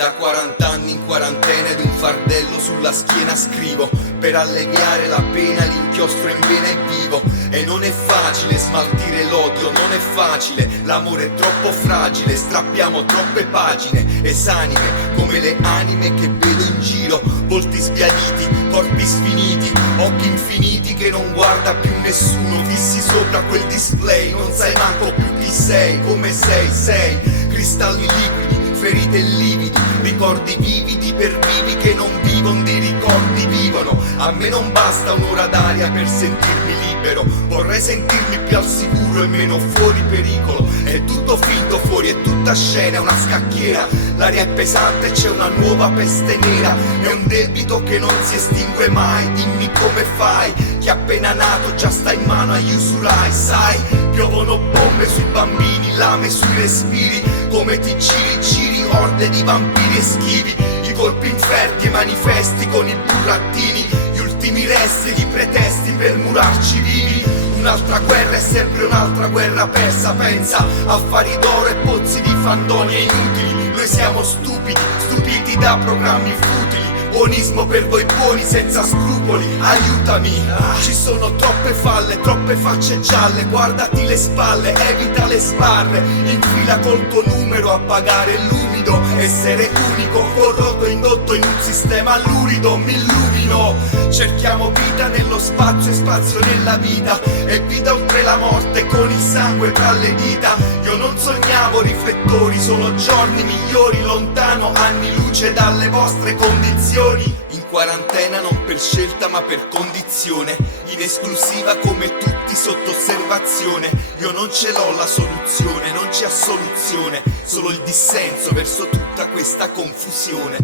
Da 40 anni in quarantena ed un fardello sulla schiena scrivo. Per alleviare la pena l'inchiostro in vena è vivo. E non è facile smaltire l'odio, non è facile. L'amore è troppo fragile, strappiamo troppe pagine. Esanime come le anime che vedo in giro. Volti sbiaditi, corpi sfiniti, occhi infiniti che non guarda più nessuno. Fissi sopra quel display, non sai manco più chi sei. Come sei, cristalli liquidi, ferite lividi, ricordi vividi per vivi che non vivono di ricordi vivono. A me non basta un'ora d'aria per sentirmi libero, vorrei sentirmi più al sicuro e meno fuori pericolo. È tutto finto fuori, è tutta scena, è una scacchiera. L'aria è pesante e c'è una nuova peste nera. È un debito che non si estingue mai. Dimmi come fai, che appena nato già sta in mano agli usurai. Sai, piovono bombe sui bambini, lame sui respiri. Come ti giri, orde di vampiri e schivi. I colpi inferti e manifesti con i burattini. Gli ultimi resti di pretesti per murarci vivi. Un'altra guerra è sempre un'altra guerra persa. Pensa, affari d'oro e pozzi di fandonie inutili. Noi siamo stupidi, stupiti da programmi futili. Buonismo per voi buoni senza scrupoli, aiutami. Ci sono troppe falle, troppe facce gialle. Guardati le spalle, evita le sbarre. Infila col tuo numero a pagare l'umido. Essere unico, corrotto e indotto in un sistema lurido. Mi illumino. Cerchiamo vita nello spazio e spazio nella vita. E vita oltre la morte con il sangue tra le dita. Io non sognavo riflettori, solo giorni migliori. Lontano anni luce dalle vostre condizioni. In quarantena non per scelta ma per condizione. In esclusiva come tutti sotto osservazione. Io non ce l'ho la soluzione, non c'è assoluzione. Solo il dissenso verso tutta questa confusione.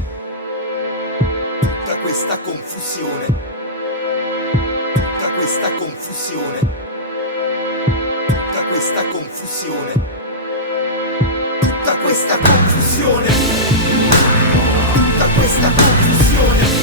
Tutta questa confusione. Tutta questa confusione. Tutta questa confusione. Tutta questa confusione. Tutta questa confusione.